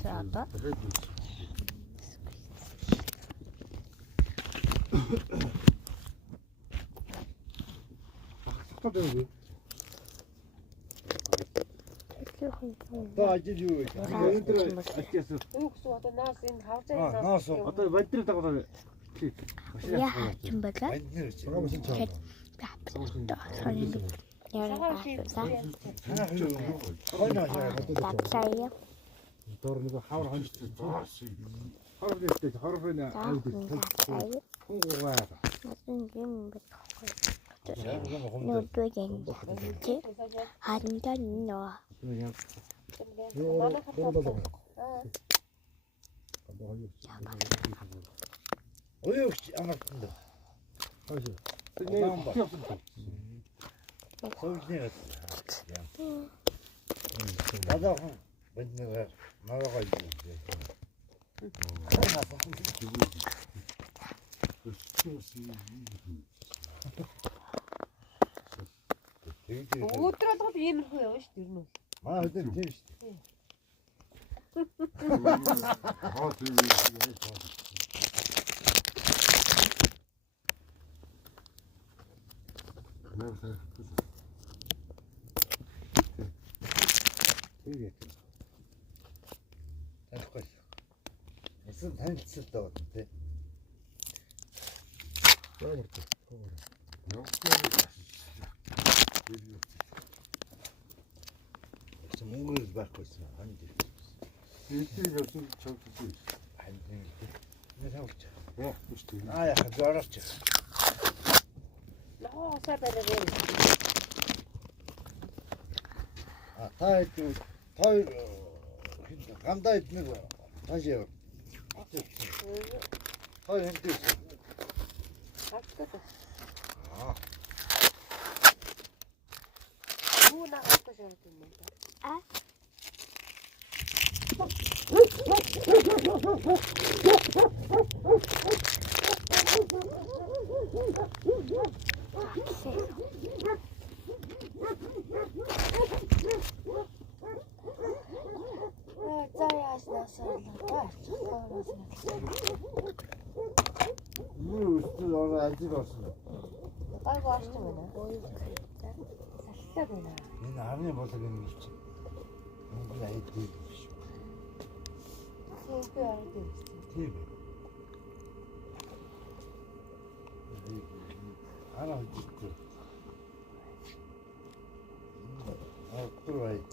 одоо. Хатдаг. Да, ажил юу вэ? Өнөөдөр ачаасан. Юу гэсэн одоо наас энэ хавцаа Наас одоо бадрын дагуулаа. Яа ч юм бэ? Дор нэг хавар хонцтой. Хавар дэвтэй хорвын хунгугаа. Оёгч амартанда. Хөөе. Согнээ. Надаа бэннээр наваагаа юу. Өдрөд гол иймэрхүү явна шүү дээ. Юу? Маа өдөр тийм шүү дээ. Аа тийм үү. Нэрээ. Тэгээд. Таахгүй. Эсвэл танилцсан даа тий. Яа. Монгол байхгүй хань дээ. Энийг яасан чамтай. Хань дээ. Нэрхэлж. Яах вэ? Яах зорч. Ноо сабараа. Тай гамдаа идэх тааш яа. Тай хэнтэй. Хатдаг. Юу наагах гэж юм бэ? Юу өстөл ороо ажил болсон. Гайг ааштай байна. Саллаа байна. Энэ харны болог юм чи. Монгол айд дээ биш. Сүүх яраад байна. Тийм. Араа жигтэй. Tur айд.